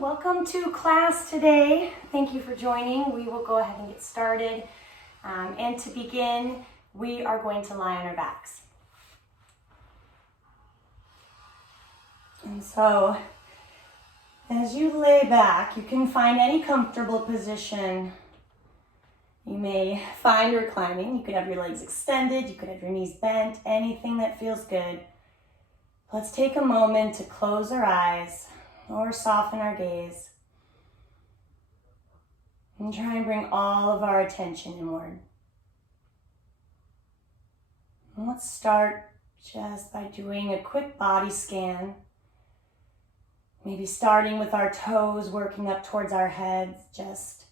Welcome to class today. Thank you for joining. We will go ahead and get started. And to begin, we are going to lie on our backs. And so, as you lay back, you can find any comfortable position. You may find reclining. You could have your legs extended. You could have your knees bent. Anything that feels good. Let's take a moment to close our eyes or soften our gaze. And try and bring all of our attention inward. And let's start just by doing a quick body scan. Maybe starting with our toes, working up towards our heads, just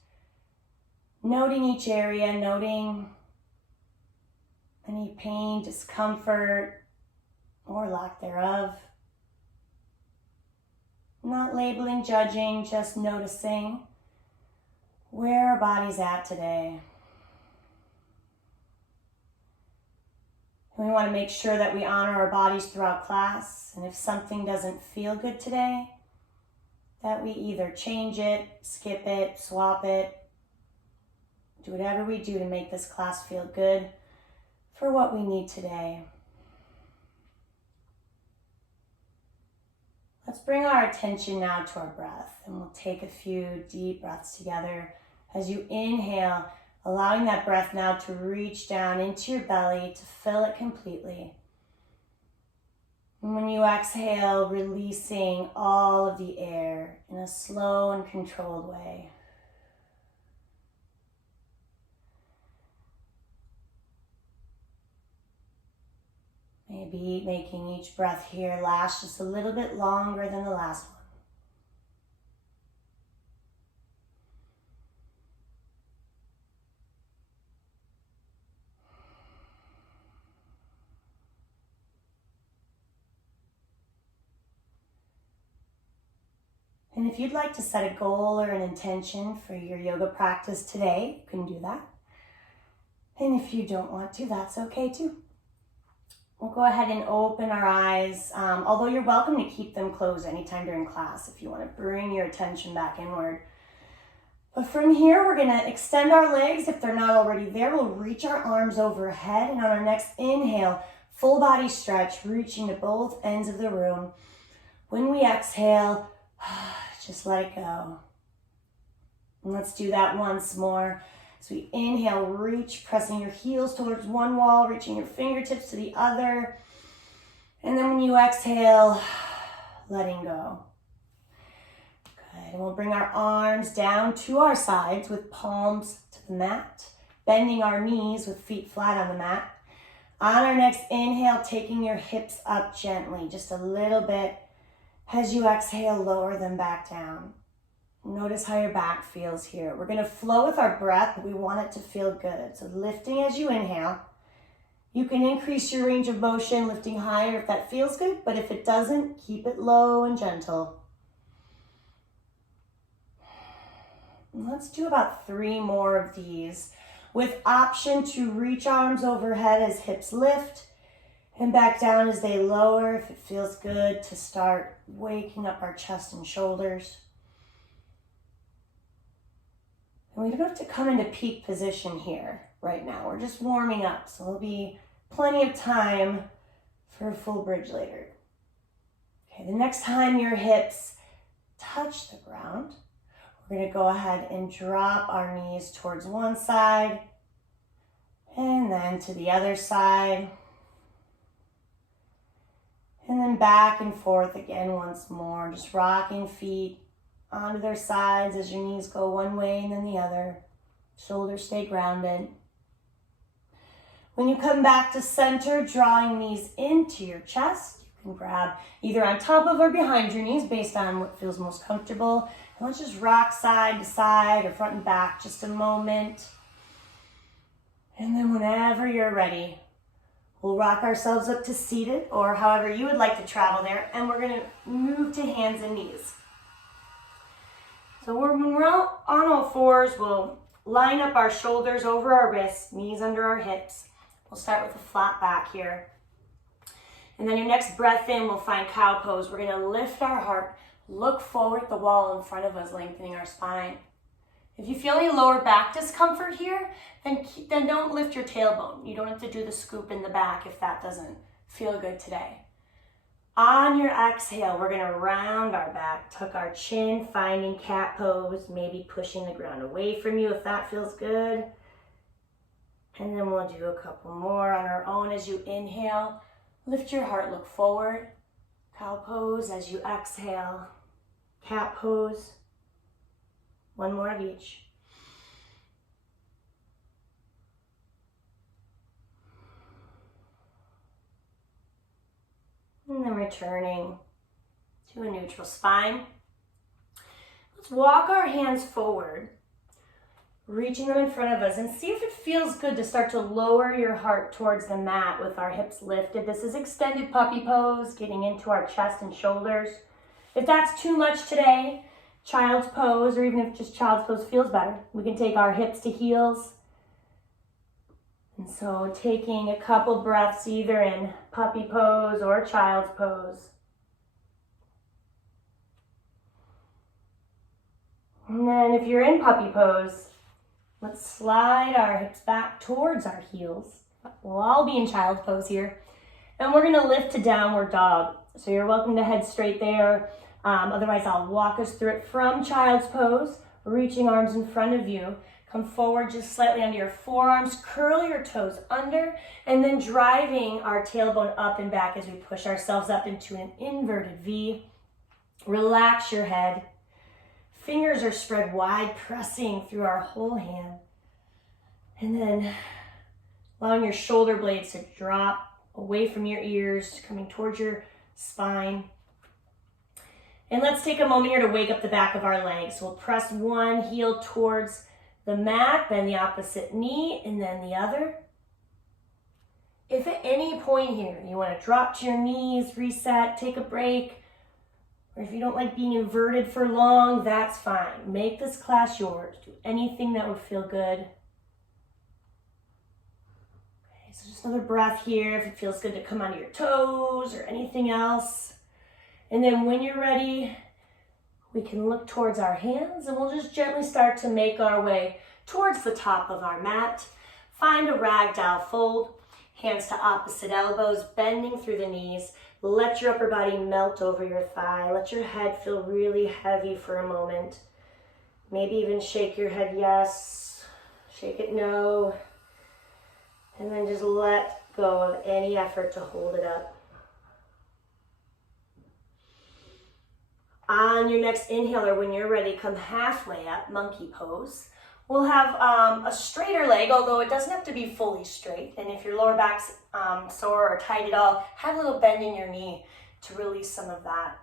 noting each area, noting any pain, discomfort, or lack thereof. Not labeling, judging, just noticing where our body's at today. And we want to make sure that we honor our bodies throughout class. And if something doesn't feel good today, that we either change it, skip it, swap it, do whatever we do to make this class feel good for what we need today. Let's bring our attention now to our breath, and we'll take a few deep breaths together. As you inhale, allowing that breath now to reach down into your belly to fill it completely. And when you exhale, releasing all of the air in a slow and controlled way. Maybe making each breath here last just a little bit longer than the last one. And if you'd like to set a goal or an intention for your yoga practice today, you can do that. And if you don't want to, that's okay too. We'll go ahead and open our eyes, although you're welcome to keep them closed anytime during class if you want to bring your attention back inward. But from here, we're going to extend our legs. If they're not already there, we'll reach our arms overhead. And on our next inhale, full body stretch, reaching to both ends of the room. When we exhale, just let it go. And let's do that once more. So we inhale, reach, pressing your heels towards one wall, reaching your fingertips to the other. And then when you exhale, letting go. Good. And we'll bring our arms down to our sides with palms to the mat, bending our knees with feet flat on the mat. On our next inhale, taking your hips up gently, just a little bit. As you exhale, lower them back down. Notice how your back feels here. We're going to flow with our breath, but we want it to feel good. So lifting as you inhale. You can increase your range of motion, lifting higher if that feels good, but if it doesn't, keep it low and gentle. And let's do about 3 more of these, with option to reach arms overhead as hips lift and back down as they lower if it feels good to start waking up our chest and shoulders. And we don't have to come into peak position here right now. We're just warming up, so there'll be plenty of time for a full bridge later. Okay, the next time your hips touch the ground, we're going to go ahead and drop our knees towards one side and then to the other side. And then back and forth again once more, just rocking feet onto their sides as your knees go one way and then the other. Shoulders stay grounded. When you come back to center, drawing knees into your chest, you can grab either on top of or behind your knees based on what feels most comfortable. And let's just rock side to side or front and back just a moment. And then whenever you're ready, we'll rock ourselves up to seated or however you would like to travel there. And we're going to move to hands and knees. So when we're on all fours, we'll line up our shoulders over our wrists, knees under our hips. We'll start with a flat back here. And then your next breath in, we'll find cow pose. We're going to lift our heart, look forward at the wall in front of us, lengthening our spine. If you feel any lower back discomfort here, then don't lift your tailbone. You don't have to do the scoop in the back if that doesn't feel good today. On your exhale, we're gonna round our back, tuck our chin, finding cat pose, maybe pushing the ground away from you if that feels good. And then we'll do a couple more on our own as you inhale. Lift your heart, look forward. Cow pose as you exhale. Cat pose. One more of each. And then returning to a neutral spine. Let's walk our hands forward, reaching them in front of us, and see if it feels good to start to lower your heart towards the mat with our hips lifted. This is extended puppy pose, getting into our chest and shoulders. If that's too much today, child's pose, or even if just child's pose feels better, we can take our hips to heels. And so taking a couple breaths either in puppy pose or child's pose. And then if you're in puppy pose, let's slide our hips back towards our heels. We'll all be in child's pose here. And we're gonna lift to downward dog. So you're welcome to head straight there. Otherwise, I'll walk us through it from child's pose, reaching arms in front of you. Come forward just slightly under your forearms, curl your toes under, and then driving our tailbone up and back as we push ourselves up into an inverted V. Relax your head. Fingers are spread wide, pressing through our whole hand. And then allowing your shoulder blades to drop away from your ears, coming towards your spine. And let's take a moment here to wake up the back of our legs. So we'll press one heel towards the mat, bend the opposite knee, and then the other. If at any point here you want to drop to your knees, reset, take a break, or if you don't like being inverted for long, that's fine. Make this class yours. Do anything that would feel good. Okay, so just another breath here. If it feels good to come onto your toes or anything else. And then when you're ready, we can look towards our hands and we'll just gently start to make our way towards the top of our mat. Find a ragdoll fold, hands to opposite elbows, bending through the knees. Let your upper body melt over your thigh. Let your head feel really heavy for a moment. Maybe even shake your head yes, shake it no, and then just let go of any effort to hold it up. On your next inhale, or when you're ready, come halfway up, monkey pose. We'll have a straighter leg, although it doesn't have to be fully straight. And if your lower back's sore or tight at all, have a little bend in your knee to release some of that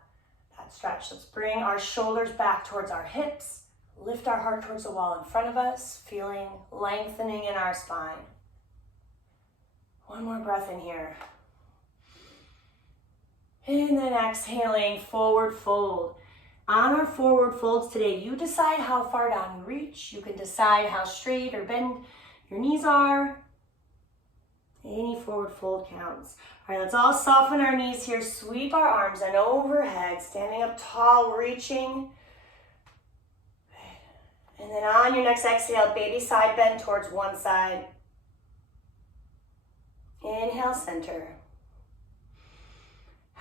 stretch. Let's bring our shoulders back towards our hips, lift our heart towards the wall in front of us, feeling lengthening in our spine. One more breath in here. And then exhaling, forward fold. On our forward folds today, you decide how far down you reach. You can decide how straight or bent your knees are. Any forward fold counts. All right, let's all soften our knees here. Sweep our arms and overhead, standing up tall, reaching. And then on your next exhale, baby side bend towards one side. Inhale, center.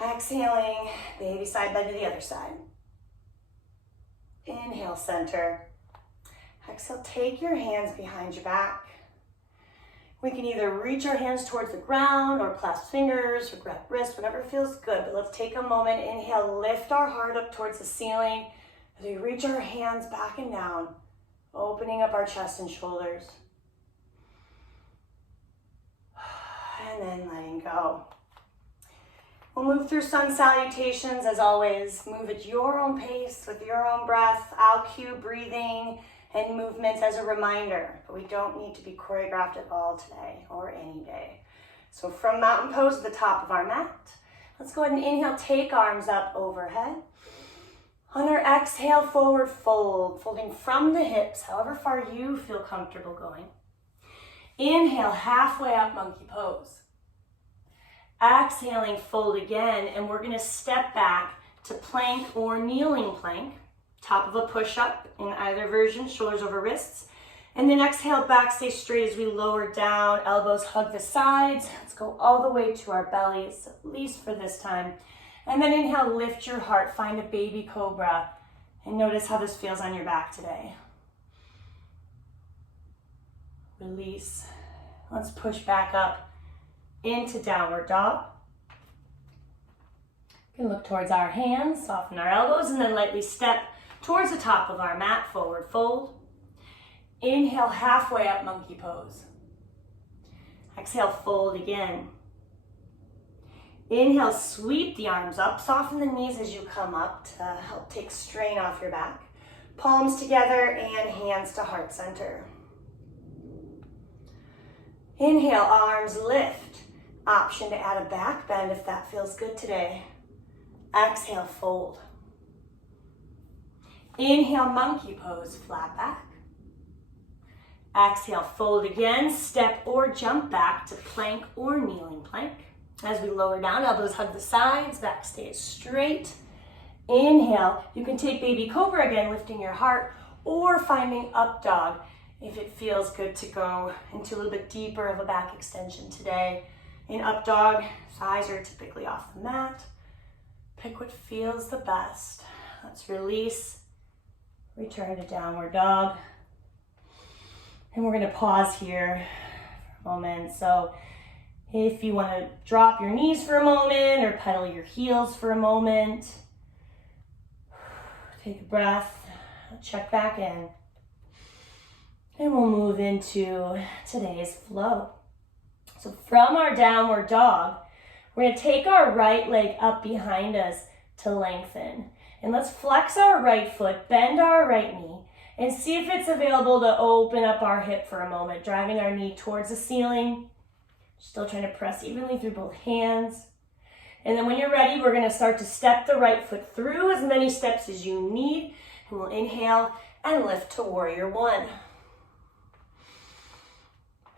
Exhaling, baby side bend to the other side. Inhale, center. Exhale, take your hands behind your back. We can either reach our hands towards the ground or clasp fingers or grab wrists, whatever feels good. But let's take a moment. Inhale, lift our heart up towards the ceiling as we reach our hands back and down, opening up our chest and shoulders. And then letting go. We'll move through sun salutations as always. Move at your own pace with your own breath. I'll cue breathing and movements as a reminder, but we don't need to be choreographed at all today or any day. So from mountain pose to the top of our mat, let's go ahead and inhale, take arms up overhead. On our exhale, forward fold, folding from the hips, however far you feel comfortable going. Inhale, halfway up, monkey pose. Exhaling, fold again, and we're gonna step back, to plank or kneeling plank. Top of a push-up in either version, shoulders over wrists. And then exhale, back stay straight as we lower down, elbows hug the sides. Let's go all the way to our bellies, at least for this time. And then inhale, lift your heart, find a baby cobra. And notice how this feels on your back today. Release. Let's push back up into downward dog. We can look towards our hands, soften our elbows, and then lightly step towards the top of our mat, forward fold. Inhale, halfway up, monkey pose. Exhale, fold again. Inhale, sweep the arms up, soften the knees as you come up to help take strain off your back. Palms together and hands to heart center. Inhale, arms lift. Option to add a back bend if that feels good today. Exhale, fold. Inhale, monkey pose, flat back. Exhale, fold again, step or jump back to plank or kneeling plank. As we lower down, elbows hug the sides, back stays straight. Inhale, you can take baby cobra again, lifting your heart, or finding up dog if it feels good to go into a little bit deeper of a back extension today. In up dog, thighs are typically off the mat. Pick what feels the best. Let's release, return to downward dog. And we're gonna pause here for a moment. So if you wanna drop your knees for a moment or pedal your heels for a moment, take a breath, check back in. And we'll move into today's flow. So from our downward dog, we're gonna take our right leg up behind us to lengthen. And let's flex our right foot, bend our right knee, and see if it's available to open up our hip for a moment, driving our knee towards the ceiling. Still trying to press evenly through both hands. And then when you're ready, we're gonna start to step the right foot through as many steps as you need. And we'll inhale and lift to warrior one.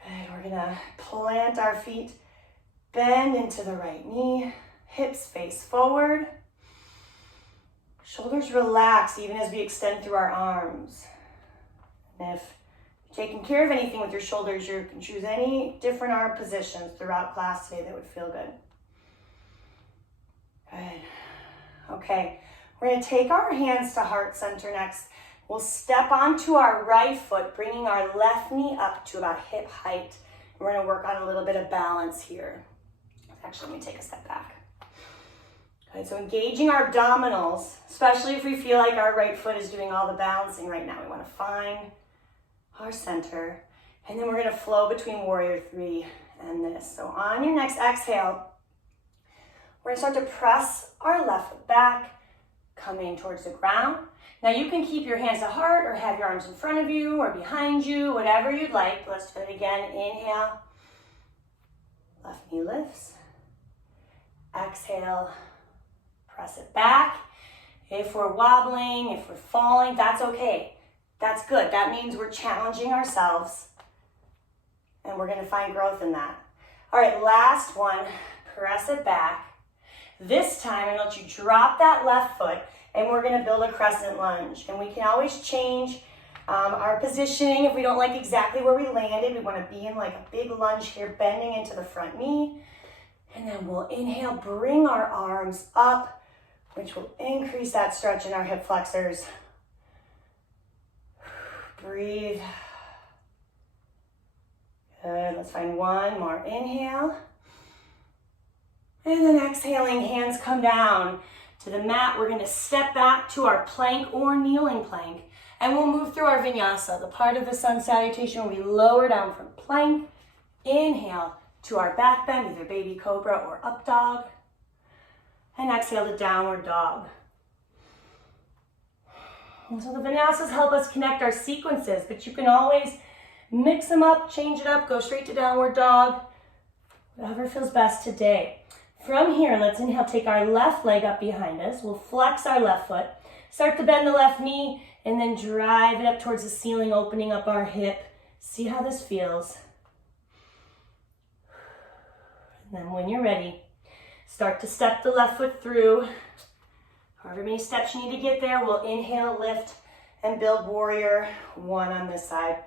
Okay, we're gonna plant our feet, bend into the right knee, hips face forward. Shoulders relax even as we extend through our arms. And if you're taking care of anything with your shoulders, you can choose any different arm positions throughout class today that would feel good. Good. Okay, we're gonna take our hands to heart center next. We'll step onto our right foot, bringing our left knee up to about hip height. We're gonna work on a little bit of balance here. Actually, let me take a step back. Okay, so engaging our abdominals, especially if we feel like our right foot is doing all the balancing right now. We wanna find our center, and then we're gonna flow between warrior three and this. So on your next exhale, we're gonna start to press our left foot back, coming towards the ground. Now you can keep your hands to heart or have your arms in front of you or behind you, whatever you'd like. Let's do it again. Inhale, left knee lifts. Exhale, press it back. If we're wobbling, if we're falling, that's okay. That's good. That means we're challenging ourselves and we're gonna find growth in that. All right, last one, press it back. This time, I'm gonna let you drop that left foot and we're gonna build a crescent lunge. And we can always change our positioning if we don't like exactly where we landed. We wanna be in like a big lunge here, bending into the front knee. And then we'll inhale, bring our arms up, which will increase that stretch in our hip flexors. Breathe. Good, let's find one more inhale. And then exhaling, hands come down to the mat. We're gonna step back to our plank or kneeling plank. And we'll move through our vinyasa, the part of the sun salutation where we lower down from plank. Inhale to our back bend, either baby cobra or up dog. And exhale to downward dog. And so the vinyasas help us connect our sequences, but you can always mix them up, change it up, go straight to downward dog, whatever feels best today. From here, let's inhale, take our left leg up behind us. We'll flex our left foot, start to bend the left knee, and then drive it up towards the ceiling, opening up our hip. See how this feels. And then when you're ready, start to step the left foot through However many steps you need to get there, we'll inhale, lift, and build warrior one on this side.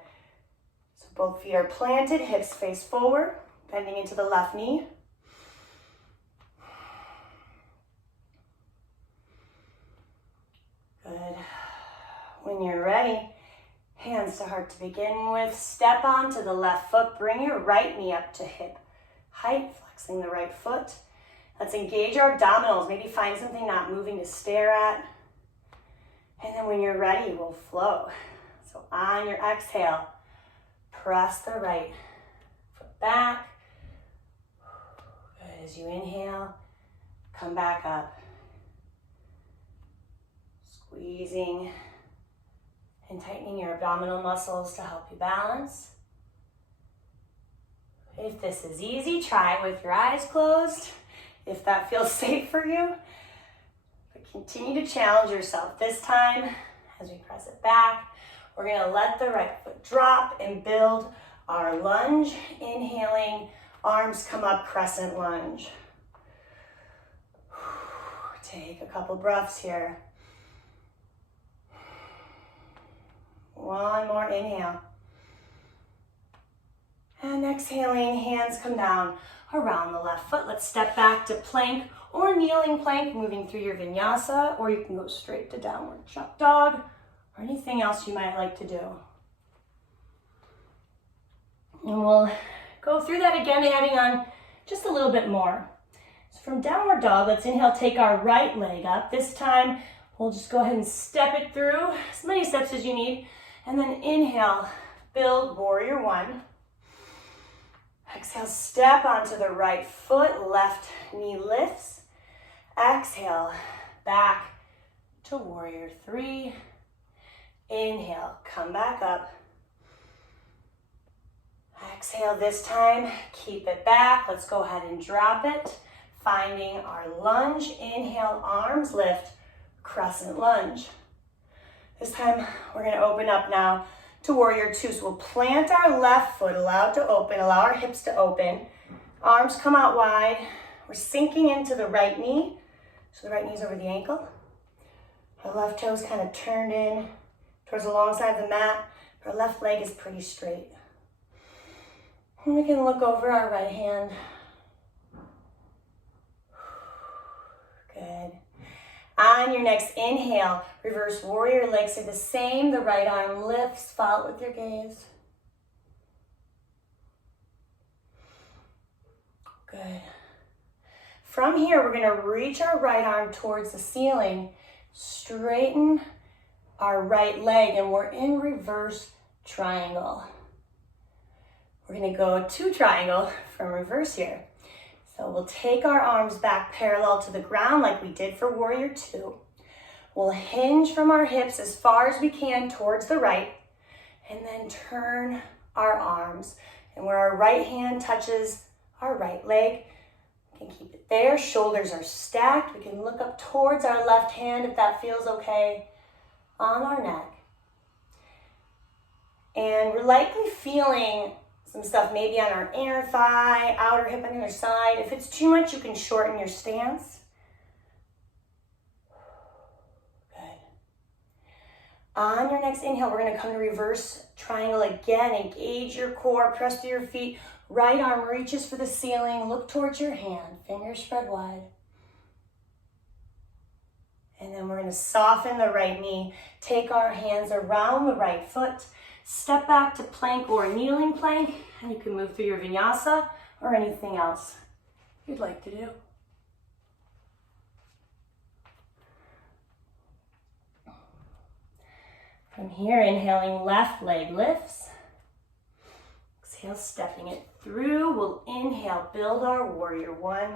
So both feet are planted, hips face forward, bending into the left knee. Good. When you're ready, hands to heart to begin with. Step onto the left foot. Bring your right knee up to hip height, flexing the right foot. Let's engage our abdominals. Maybe find something not moving to stare at. And then when you're ready, we'll flow. So on your exhale, press the right foot back. Good. As you inhale, come back up. Squeezing and tightening your abdominal muscles to help you balance. If this is easy, try it with your eyes closed, if that feels safe for you. But continue to challenge yourself. This time, as we press it back, we're gonna let the right foot drop and build our lunge. Inhaling, arms come up, crescent lunge. Take a couple breaths here. One more inhale. And exhaling, hands come down around the left foot. Let's step back to plank or kneeling plank, moving through your vinyasa, or you can go straight to downward dog, or anything else you might like to do. And we'll go through that again, adding on just a little bit more. So from downward dog, let's inhale, take our right leg up. This time, we'll just go ahead and step it through, as many steps as you need. And then inhale, build warrior one. Exhale, step onto the right foot, left knee lifts. Exhale, back to warrior three. Inhale, come back up. Exhale this time, keep it back. Let's go ahead and drop it. Finding our lunge. Inhale, arms lift, crescent lunge. This time, we're gonna open up now to warrior two. So we'll plant our left foot, allow it to open, allow our hips to open. Arms come out wide. We're sinking into the right knee. So the right knee's over the ankle. Our left toe's kind of turned in towards the long side of the mat. Our left leg is pretty straight. And we can look over our right hand. Good. On your next inhale, reverse warrior, legs are the same. The right arm lifts, follow it with your gaze. Good. From here, we're gonna reach our right arm towards the ceiling, straighten our right leg, and we're in reverse triangle. We're gonna go to triangle from reverse here. So we'll take our arms back parallel to the ground like we did for warrior two. We'll hinge from our hips as far as we can towards the right, and then turn our arms. And where our right hand touches our right leg, we can keep it there. Shoulders are stacked. We can look up towards our left hand if that feels okay, on our neck. And we're likely feeling some stuff maybe on our inner thigh, outer hip on the other side. If it's too much, you can shorten your stance. Good. On your next inhale, we're gonna come to reverse triangle again. Engage your core, press through your feet. Right arm reaches for the ceiling. Look towards your hand, fingers spread wide. And then we're gonna soften the right knee. Take our hands around the right foot. Step back to plank or kneeling plank, and you can move through your vinyasa or anything else you'd like to do. From here, inhaling, left leg lifts. Exhale, stepping it through. We'll inhale, build our warrior one.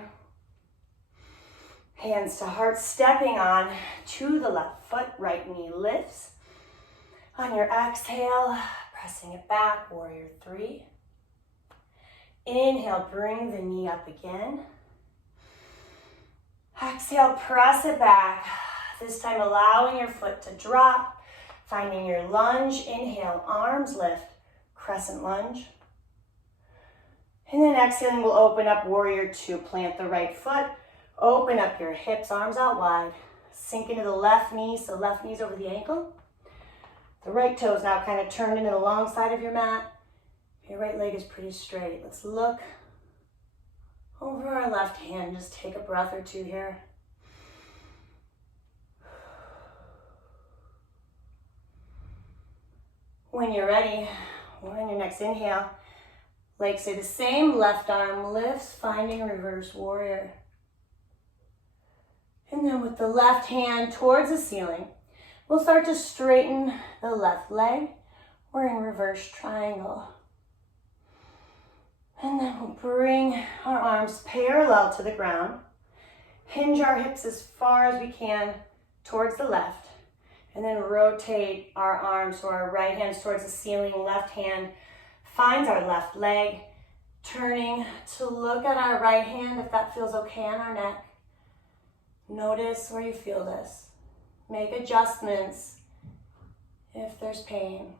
Hands to heart, stepping on to the left foot, right knee lifts. On your exhale, pressing it back, warrior three. Inhale, bring the knee up again. Exhale, press it back. This time allowing your foot to drop, finding your lunge. Inhale, arms lift, crescent lunge. And then exhaling, we'll open up warrior two. Plant the right foot, open up your hips, arms out wide. Sink into the left knee, so left knee's over the ankle. The right toe's now kind of turned into the long side of your mat. Your right leg is pretty straight. Let's look over our left hand. Just take a breath or two here. When you're ready, on your next inhale, legs stay the same, left arm lifts, finding reverse warrior. And then with the left hand towards the ceiling, we'll start to straighten the left leg. We're in reverse triangle. And then we'll bring our arms parallel to the ground. Hinge our hips as far as we can towards the left. And then rotate our arms so our right hand's towards the ceiling, left hand finds our left leg. Turning to look at our right hand if that feels okay on our neck. Notice where you feel this. Make adjustments if there's pain.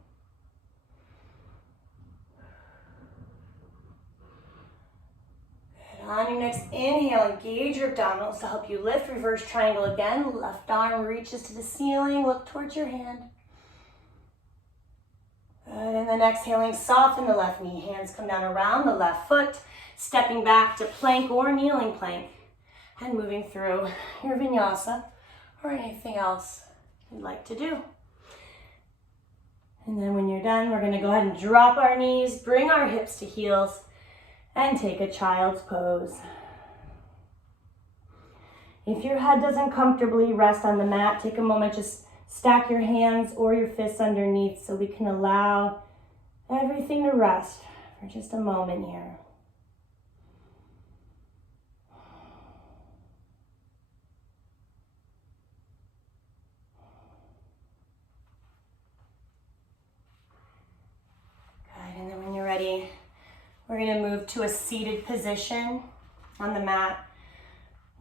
Good. On your next inhale, engage your abdominals to help you lift. Reverse triangle again. Left arm reaches to the ceiling. Look towards your hand. Good. And then exhaling, soften the left knee. Hands come down around the left foot. Stepping back to plank or kneeling plank. And moving through your vinyasa or anything else you'd like to do. And then when you're done, we're going to go ahead and drop our knees, bring our hips to heels, and take a child's pose. If your head doesn't comfortably rest on the mat, take a moment, just stack your hands or your fists underneath so we can allow everything to rest for just a moment here. And then when you're ready, we're going to move to a seated position on the mat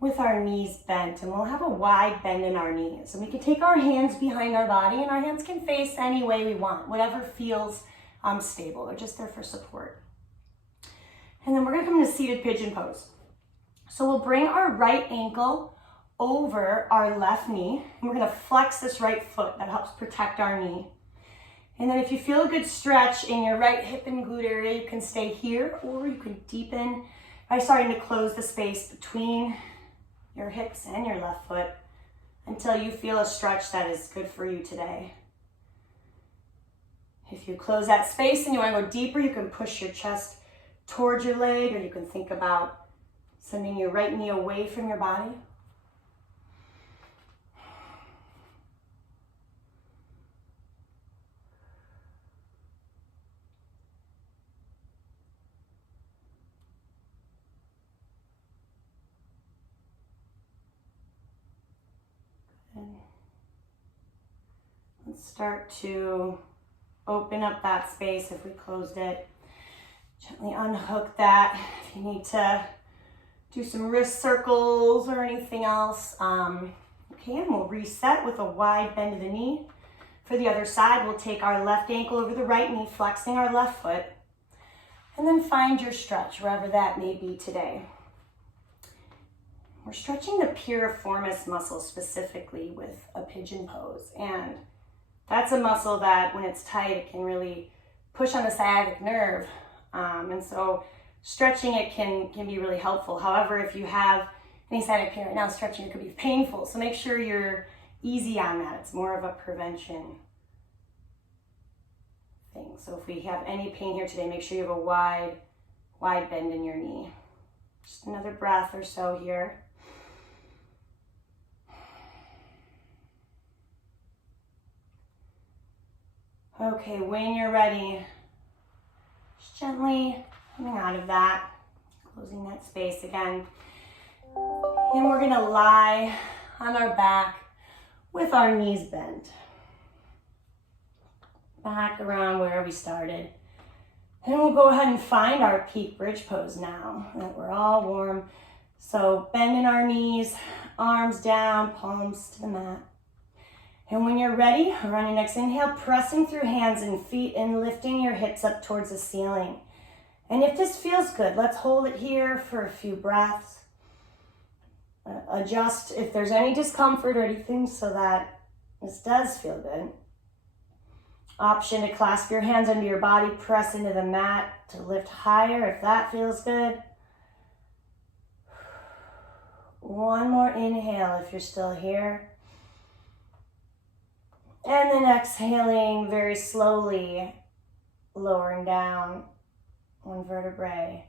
with our knees bent. And we'll have a wide bend in our knees. And we can take our hands behind our body, and our hands can face any way we want, whatever feels stable. They're just there for support. And then we're going to come into seated pigeon pose. So we'll bring our right ankle over our left knee. And we're going to flex this right foot. That helps protect our knee. And then if you feel a good stretch in your right hip and glute area, you can stay here, or you can deepen by starting to close the space between your hips and your left foot until you feel a stretch that is good for you today. If you close that space and you want to go deeper, you can push your chest towards your leg, or you can think about sending your right knee away from your body. Let's start to open up that space if we closed it. Gently unhook that. If you need to do some wrist circles or anything else, okay, and we'll reset with a wide bend of the knee. For the other side, we'll take our left ankle over the right knee, flexing our left foot, and then find your stretch wherever that may be today. We're stretching the piriformis muscle specifically with a pigeon pose, and that's a muscle that when it's tight, it can really push on the sciatic nerve. And so stretching it can be really helpful. However, if you have any sciatic pain right now, stretching it could be painful. So make sure you're easy on that. It's more of a prevention thing. So if we have any pain here today, make sure you have a wide bend in your knee. Just another breath or so here. Okay, when you're ready, just gently coming out of that, closing that space again. And we're gonna lie on our back with our knees bent. Back around where we started. And we'll go ahead and find our peak bridge pose now that we're all warm. So bending our knees, arms down, palms to the mat. And when you're ready, on your next inhale, pressing through hands and feet and lifting your hips up towards the ceiling. And if this feels good, let's hold it here for a few breaths. adjust if there's any discomfort or anything so that this does feel good. Option to clasp your hands under your body, press into the mat to lift higher if that feels good. One more inhale if you're still here. And then exhaling very slowly, lowering down one vertebrae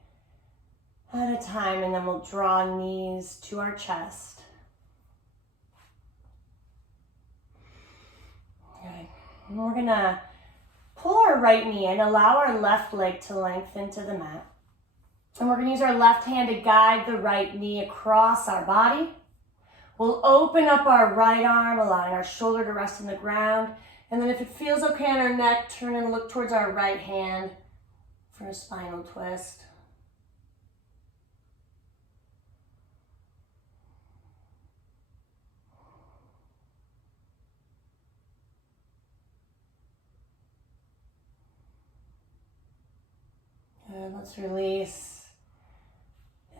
at a time, and then we'll draw knees to our chest. Good. And we're gonna pull our right knee and allow our left leg to lengthen to the mat. And we're gonna use our left hand to guide the right knee across our body. We'll open up our right arm, allowing our shoulder to rest on the ground. And then if it feels okay on our neck, turn and look towards our right hand for a spinal twist. Good, let's release.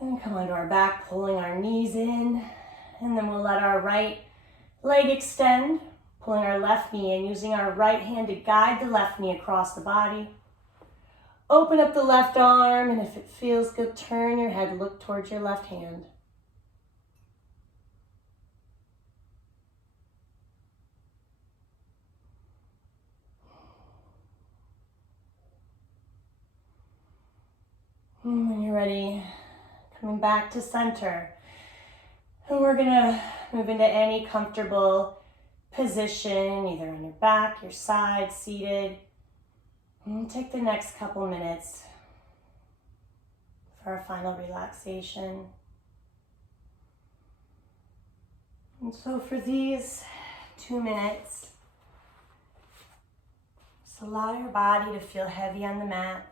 And come onto our back, pulling our knees in. And then we'll let our right leg extend, pulling our left knee in, using our right hand to guide the left knee across the body. Open up the left arm, and if it feels good, turn your head, look towards your left hand. And when you're ready, coming back to center. And we're gonna move into any comfortable position, either on your back, your side, seated. And take the next couple minutes for our final relaxation. And so for these 2 minutes, just allow your body to feel heavy on the mat.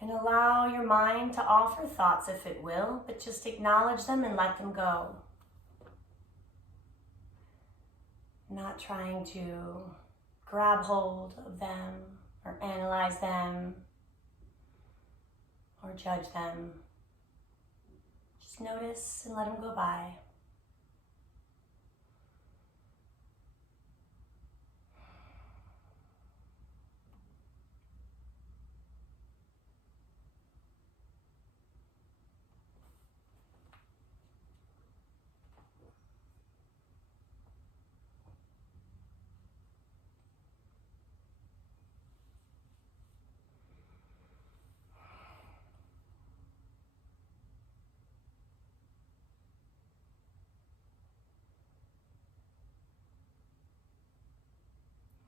And allow your mind to offer thoughts if it will, but just acknowledge them and let them go. Not trying to grab hold of them or analyze them or judge them. Just notice and let them go by.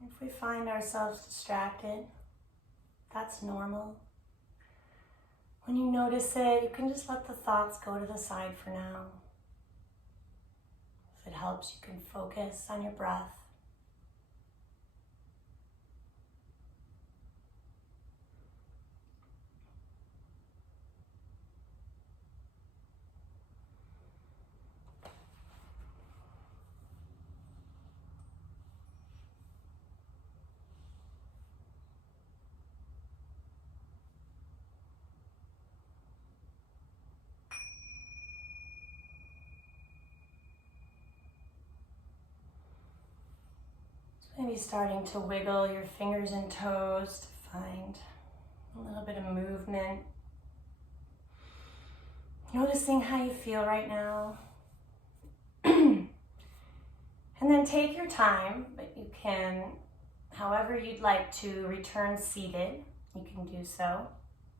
If we find ourselves distracted, that's normal. When you notice it, you can just let the thoughts go to the side for now. If it helps, you can focus on your breath. Maybe starting to wiggle your fingers and toes to find a little bit of movement. Noticing how you feel right now. And then take your time, but you can, however you'd like to return seated, you can do so.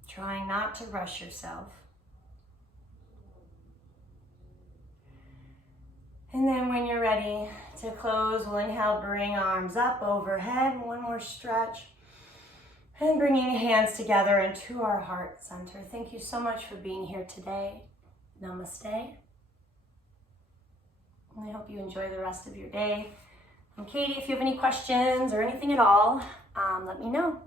Trying not to rush yourself. And then when you're ready to close, we'll inhale, bring arms up overhead. One more stretch. And bringing hands together into our heart center. Thank you so much for being here today. Namaste. And I hope you enjoy the rest of your day. And Katie, if you have any questions or anything at all, let me know.